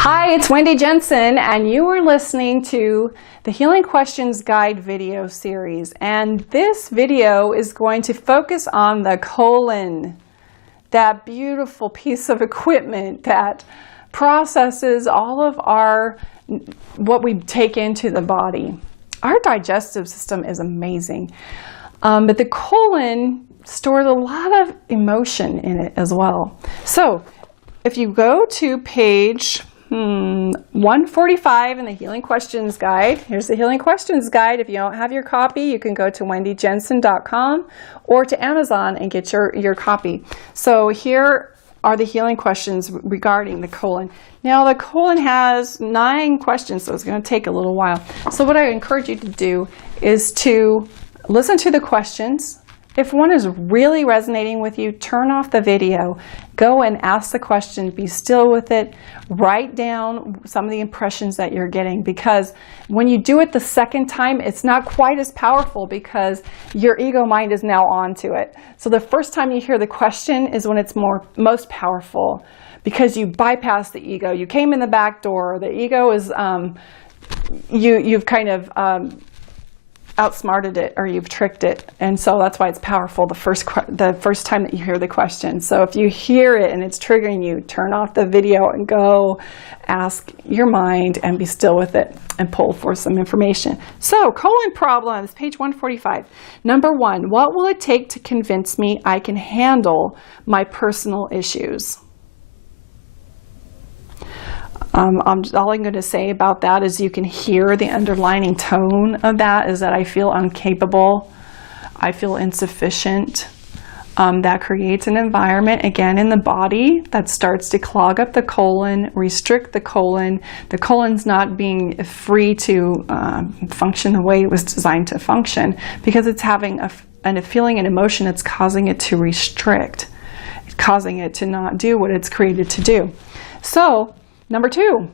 Hi, it's Wendy Jensen, and you are listening to the Healing Questions Guide video series. And this video is going to focus on the colon, that beautiful piece of equipment that processes all of what we take into the body. Our digestive system is amazing, but the colon stores a lot of emotion in it as well. So if you go to page 145 in the Healing Questions Guide. Here's the Healing Questions Guide. If you don't have your copy, you can go to wendyjensen.com or to Amazon and get your copy. So here are the healing questions regarding the colon. Now the colon has 9 questions, so it's going to take a little while. So what I encourage you to do is to listen to the questions. If one is really resonating with you, turn off the video, go and ask the question, be still with it, write down some of the impressions that you're getting, because when you do it the second time, it's not quite as powerful because your ego mind is now onto it. So the first time you hear the question is when it's most powerful, because you bypass the ego. You came in the back door. The ego is, you've kind of outsmarted it, or you've tricked it, and so that's why it's powerful the first time that you hear the question. So if you hear it and it's triggering you, turn off the video and go ask your mind and be still with it and pull for some information. So colon problems, page 145. Number 1, what will it take to convince me I can handle my personal issues? All I'm going to say about that is you can hear the underlining tone of that is that I feel incapable, I feel insufficient. That creates an environment, again, in the body that starts to clog up the colon, restrict the colon. The colon's not being free to function the way it was designed to function, because it's having a feeling and emotion that's causing it to restrict, causing it to not do what it's created to do. So, number 2,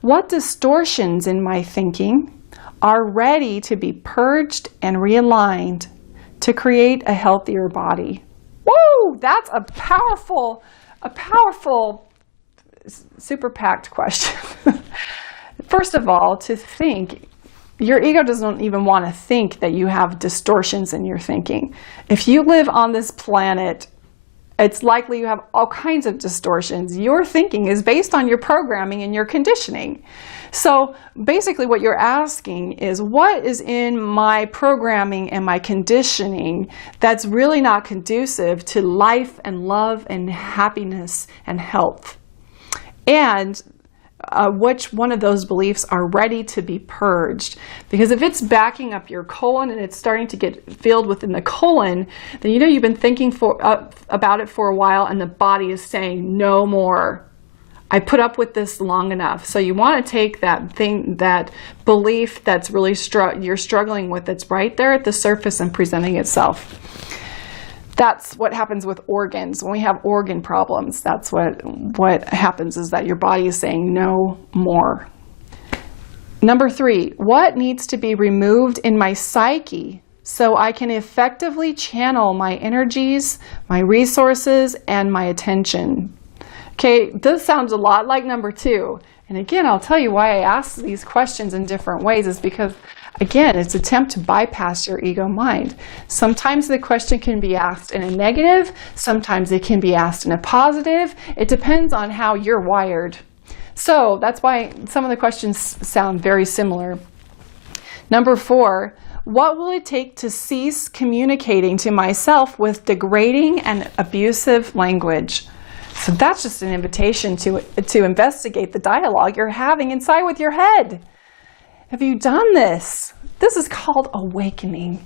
what distortions in my thinking are ready to be purged and realigned to create a healthier body? Woo! That's a powerful, super packed question. First of all, to think, your ego doesn't even want to think that you have distortions in your thinking. If you live on this planet, it's likely you have all kinds of distortions. Your thinking is based on your programming and your conditioning. So basically what you're asking is, what is in my programming and my conditioning that's really not conducive to life and love and happiness and health? And which one of those beliefs are ready to be purged? Because if it's backing up your colon and it's starting to get filled within the colon, then you know you've been thinking about it for a while, and the body is saying no more. I put up with this long enough. So you want to take that belief that's really you're struggling with, that's right there at the surface and presenting itself. That's what happens with organs. When we have organ problems, that's what happens, is that your body is saying no more. Number 3, what needs to be removed in my psyche so I can effectively channel my energies, my resources, and my attention? Okay, this sounds a lot like number 2. And again, I'll tell you why I ask these questions in different ways is because, again, it's an attempt to bypass your ego mind. Sometimes the question can be asked in a negative, sometimes it can be asked in a positive. It depends on how you're wired. So that's why some of the questions sound very similar. Number 4, what will it take to cease communicating to myself with degrading and abusive language? So that's just an invitation to investigate the dialogue you're having inside with your head. Have you done this? This is called awakening,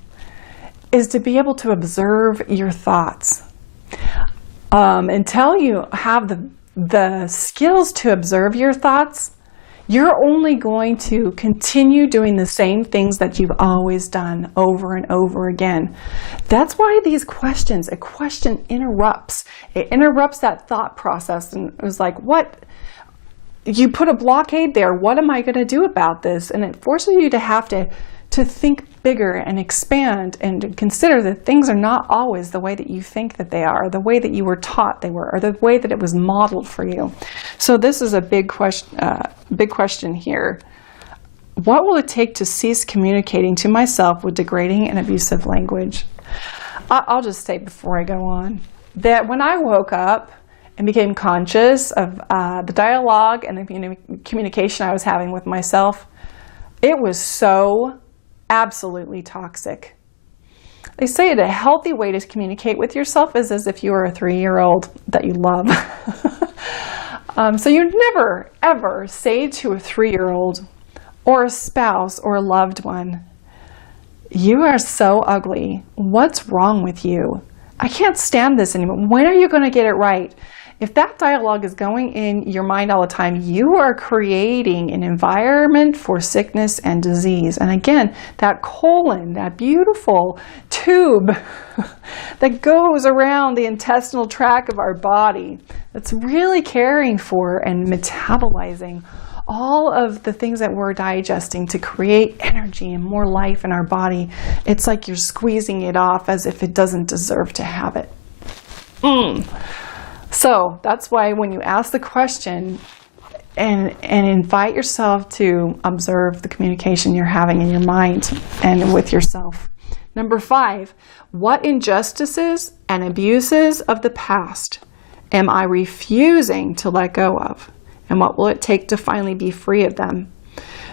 is to be able to observe your thoughts. Until you have the skills to observe your thoughts, you're only going to continue doing the same things that you've always done over and over again. That's why these questions, a question interrupts. It interrupts that thought process, and it was like, what? You put a blockade there. What am I going to do about this? And it forces you to have to to think bigger and expand and to consider that things are not always the way that you think that they are, or the way that you were taught they were, or the way that it was modeled for you. So this is a big question here. What will it take to cease communicating to myself with degrading and abusive language? I'll just say before I go on that when I woke up and became conscious of the dialogue and the communication I was having with myself, it was so absolutely toxic. They say that a healthy way to communicate with yourself is as if you were a 3-year-old that you love. So you never, ever say to a 3-year-old or a spouse or a loved one, "You are so ugly. What's wrong with you? I can't stand this anymore. When are you going to get it right?" If that dialogue is going in your mind all the time, you are creating an environment for sickness and disease. And again, that colon, that beautiful tube that goes around the intestinal tract of our body, that's really caring for and metabolizing all of the things that we're digesting to create energy and more life in our body. It's like you're squeezing it off as if it doesn't deserve to have it. So that's why when you ask the question and invite yourself to observe the communication you're having in your mind and with yourself. Number 5, what injustices and abuses of the past am I refusing to let go of? And what will it take to finally be free of them?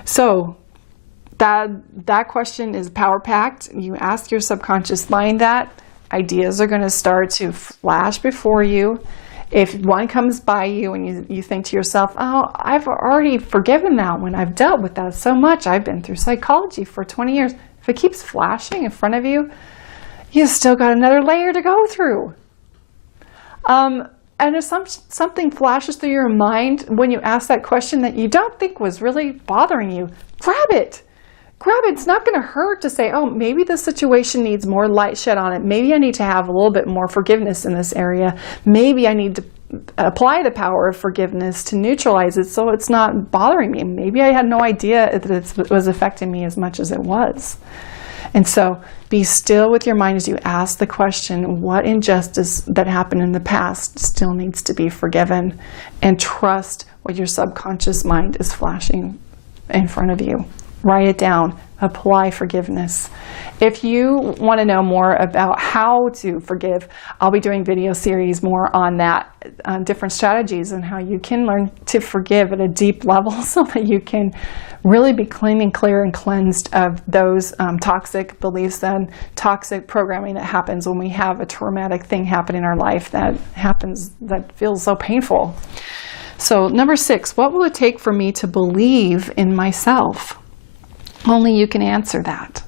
So that question is power-packed. You ask your subconscious mind that, ideas are going to start to flash before you. If one comes by you and you think to yourself, "Oh, I've already forgiven that one. I've dealt with that so much. I've been through psychology for 20 years. If it keeps flashing in front of you, you still got another layer to go through. And if something flashes through your mind when you ask that question that you don't think was really bothering you, grab it. Grab it. It's not going to hurt to say, "Oh, maybe this situation needs more light shed on it. Maybe I need to have a little bit more forgiveness in this area. Maybe I need to apply the power of forgiveness to neutralize it so it's not bothering me. Maybe I had no idea that it was affecting me as much as it was." And so be still with your mind as you ask the question, what injustice that happened in the past still needs to be forgiven? And trust what your subconscious mind is flashing in front of you. Write it down. Apply forgiveness. If you want to know more about how to forgive, I'll be doing video series more on that, different strategies and how you can learn to forgive at a deep level so that you can really be clean and clear and cleansed of those toxic beliefs and toxic programming that happens when we have a traumatic thing happen in our life that feels so painful. So number 6, what will it take for me to believe in myself? Only you can answer that.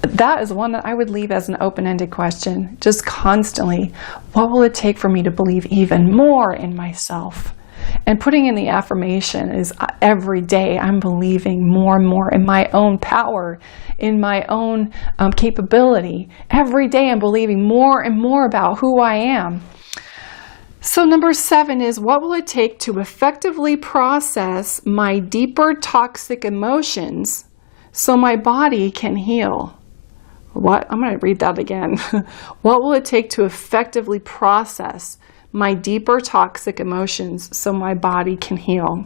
That is one that I would leave as an open-ended question, just constantly. What will it take for me to believe even more in myself? And putting in the affirmation is every day I'm believing more and more in my own power, in my own capability. Every day I'm believing more and more about who I am. So number 7 is, what will it take to effectively process my deeper toxic emotions so my body can heal? What? I'm going to read that again. What will it take to effectively process my deeper toxic emotions so my body can heal?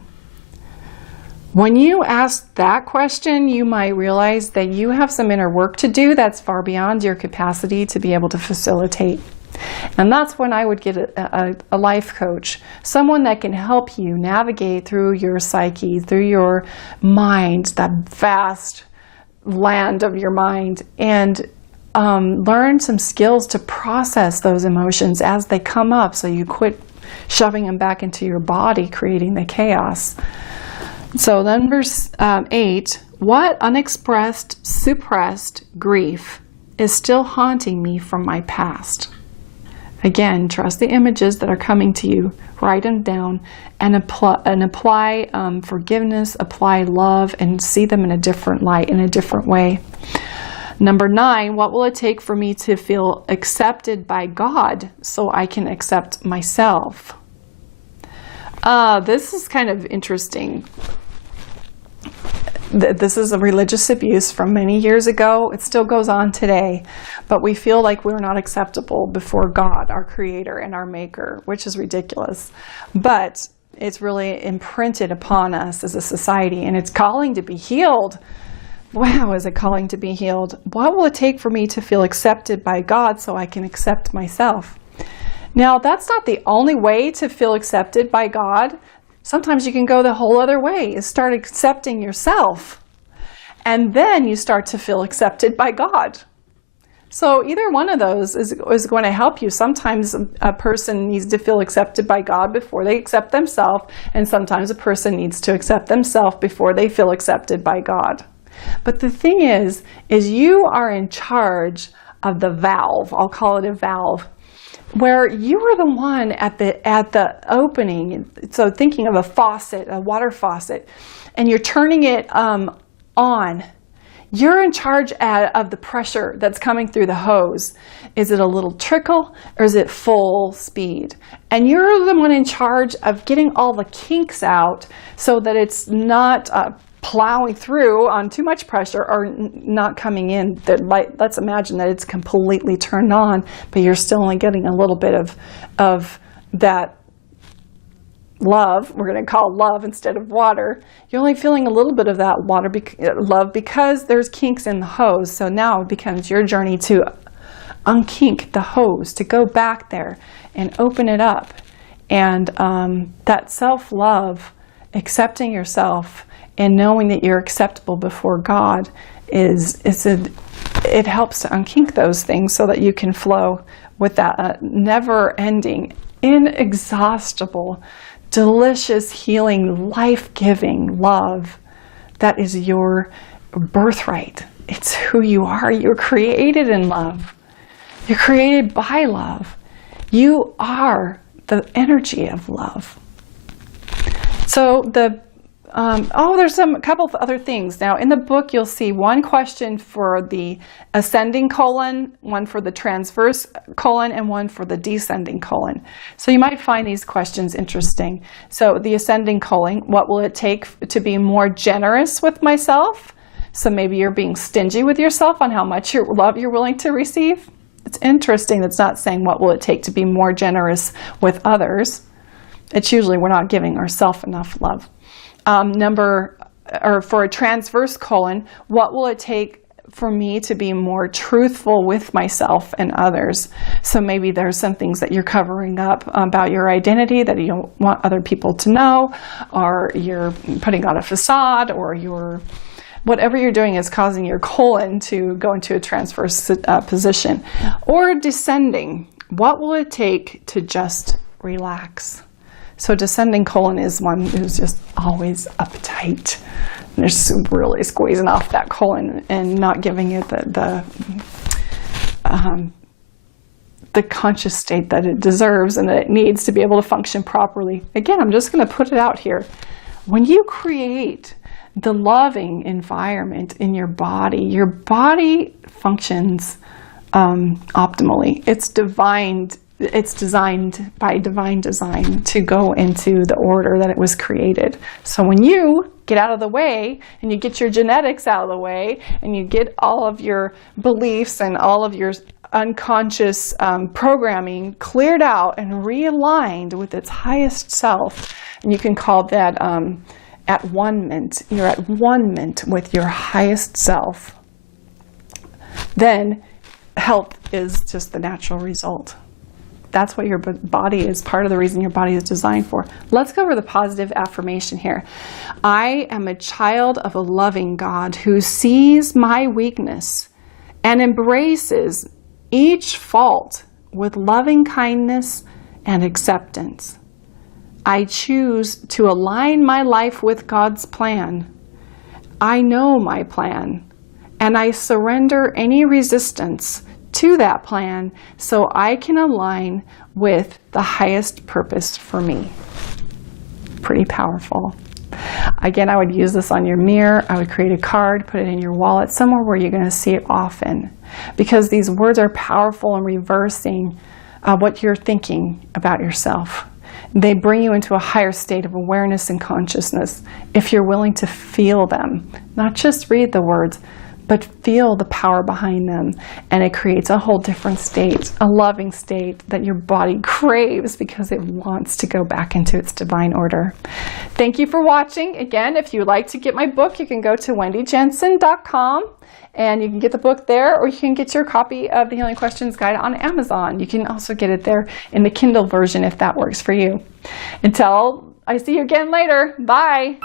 When you ask that question, you might realize that you have some inner work to do that's far beyond your capacity to be able to facilitate. And that's when I would get a life coach, someone that can help you navigate through your psyche, through your mind, that vast land of your mind, and learn some skills to process those emotions as they come up so you quit shoving them back into your body, creating the chaos. So number 8, what unexpressed, suppressed grief is still haunting me from my past? Again, trust the images that are coming to you, write them down, and apply forgiveness, apply love, and see them in a different light, in a different way. Number 9, what will it take for me to feel accepted by God so I can accept myself? This is kind of interesting. This is a religious abuse from many years ago. It still goes on today, but we feel like we're not acceptable before God, our creator and our maker, which is ridiculous. But it's really imprinted upon us as a society, and it's calling to be healed. Wow, is it calling to be healed? What will it take for me to feel accepted by God so I can accept myself? Now, that's not the only way to feel accepted by God. Sometimes you can go the whole other way, is start accepting yourself. And then you start to feel accepted by God. So either one of those is going to help you. Sometimes a person needs to feel accepted by God before they accept themselves, and sometimes a person needs to accept themselves before they feel accepted by God. But the thing is you are in charge of the valve. I'll call it a valve, where you are the one at the opening. So thinking of a faucet, a water faucet, and you're turning it on. You're in charge of the pressure that's coming through the hose. Is it a little trickle or is it full speed? And you're the one in charge of getting all the kinks out so that it's not plowing through on too much pressure or not coming in. Let's imagine that it's completely turned on, but you're still only getting a little bit of that love. We're going to call love instead of water. You're only feeling a little bit of that love because there's kinks in the hose. So now it becomes your journey to unkink the hose, to go back there and open it up. And that self-love, accepting yourself and knowing that you're acceptable before God it helps to unkink those things so that you can flow with that never-ending, inexhaustible, delicious, healing, life-giving love that is your birthright. It's who you are. You're created in love. You're created by love. You are the energy of love. So there's a couple of other things. Now, in the book, you'll see one question for the ascending colon, one for the transverse colon, and one for the descending colon. So you might find these questions interesting. So the ascending colon, what will it take to be more generous with myself? So maybe you're being stingy with yourself on how much love you're willing to receive. It's interesting that's not saying what will it take to be more generous with others. It's usually we're not giving ourselves enough love. For a transverse colon, what will it take for me to be more truthful with myself and others? So maybe there's some things that you're covering up about your identity that you don't want other people to know, or you're putting on a facade, or whatever you're doing is causing your colon to go into a transverse position. Or descending, what will it take to just relax? So descending colon is one who's just always uptight. And they're just really squeezing off that colon and not giving it the conscious state that it deserves and that it needs to be able to function properly. Again, I'm just going to put it out here. When you create the loving environment in your body functions optimally. It's designed by divine design to go into the order that it was created. So when you get out of the way and you get your genetics out of the way and you get all of your beliefs and all of your unconscious programming cleared out and realigned with its highest self, and you can call that at one-ment. You're at one-ment with your highest self. Then health is just the natural result. That's what your body is, part of the reason your body is designed for. Let's go over the positive affirmation here. I am a child of a loving God who sees my weakness and embraces each fault with loving kindness and acceptance. I choose to align my life with God's plan. I know my plan, and I surrender any resistance to that plan so I can align with the highest purpose for me. Pretty powerful. Again, I would use this on your mirror. I would create a card, put it in your wallet, somewhere where you're going to see it often, because these words are powerful in reversing what you're thinking about yourself. They bring you into a higher state of awareness and consciousness if you're willing to feel them, not just read the words, but feel the power behind them. And it creates a whole different state, a loving state that your body craves because it wants to go back into its divine order. Thank you for watching. Again, if you'd like to get my book, you can go to wendyjensen.com and you can get the book there, or you can get your copy of the Healing Questions Guide on Amazon. You can also get it there in the Kindle version if that works for you. Until I see you again later, bye.